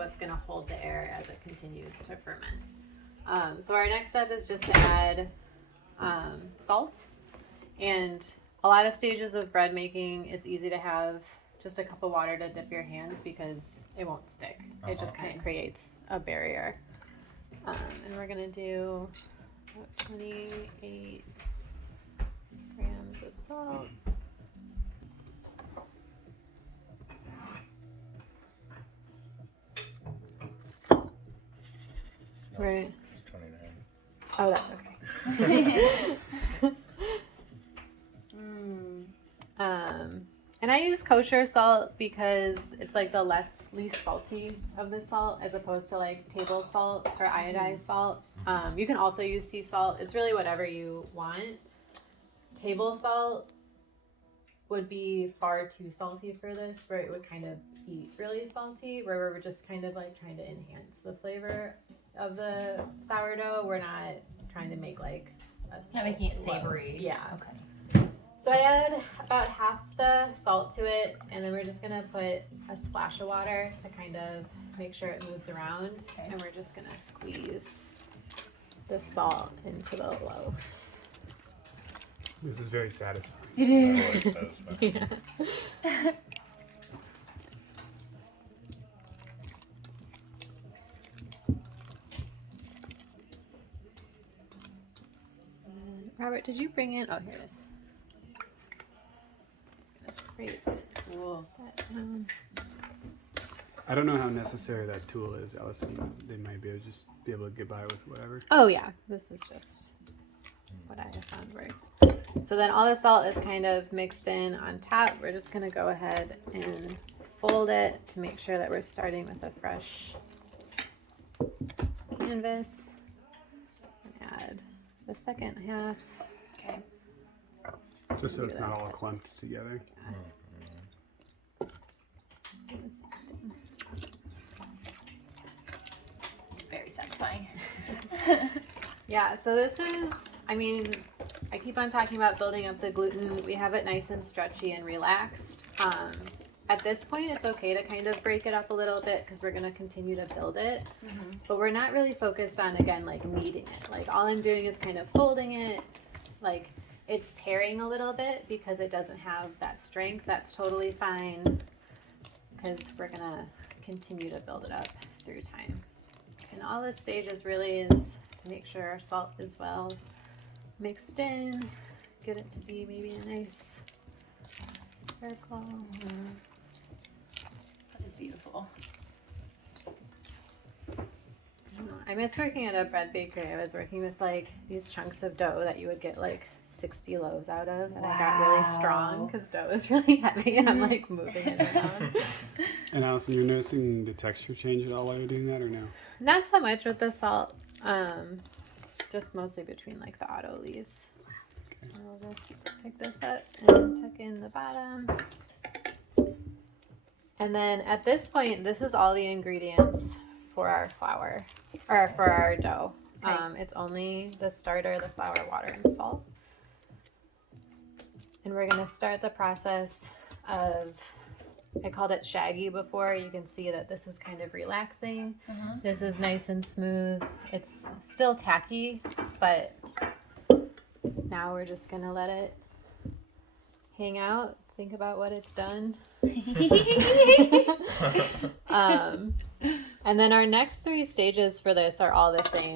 what's going to hold the air as it continues to ferment. So our next step is just to add salt. And a lot of stages of bread making, it's easy to have just a cup of water to dip your hands because it won't stick. It just kind of creates a barrier. And we're going to do about 28 grams of salt. Right. It's 29. Oh, that's okay. And I use kosher salt because it's like the least salty of the salt as opposed to like table salt or iodized salt. You can also use sea salt. It's really whatever you want. Table salt would be far too salty for this, where it would kind of eat really salty, where we're just kind of like trying to enhance the flavor of the sourdough. We're not trying to make like not making it savory. Yeah. Okay. So I add about half the salt to it, and then we're just gonna put a splash of water to kind of make sure it moves around. Okay. And we're just gonna squeeze the salt into the loaf. This is very satisfying. It is. Always satisfying. Yeah. Robert, did you bring in? Oh, here it is. Just gonna scrape that down. I don't know how necessary that tool is, Allison. They might be able to get by with whatever. Oh yeah, this is just what I have found works. So then all the salt is kind of mixed in on top. We're just gonna go ahead and fold it to make sure that we're starting with a fresh canvas. And add the second half. Okay. Just so it's not all clumped together. Very satisfying. Yeah, so this is, I mean, I keep on talking about building up the gluten. We have it nice and stretchy and relaxed. At this point, it's okay to kind of break it up a little bit because we're going to continue to build it. Mm-hmm. But we're not really focused on, again, like kneading it. Like all I'm doing is kind of folding it. Like it's tearing a little bit because it doesn't have that strength. That's totally fine because we're going to continue to build it up through time. And all this stage is really is to make sure our salt is well mixed in, get it to be maybe a nice circle. That is beautiful. I miss working at a bread bakery. I was working with like these chunks of dough that you would get like 60 loaves out of, and I got really strong because dough is really heavy and I'm like moving it around. And Allison, you're noticing the texture change at all while you're doing that, or no? Not so much with the salt, just mostly between like the autolies. Okay. I'll just pick this up and tuck in the bottom. And then at this point, this is all the ingredients for our flour, or for our dough. Okay. It's only the starter, the flour, water, and salt. And we're going to start the process of, I called it shaggy before. You can see that this is kind of relaxing. This is nice and smooth. It's still tacky, but now we're just going to let it hang out. Think about what it's done. And then our next 3 stages for this are all the same.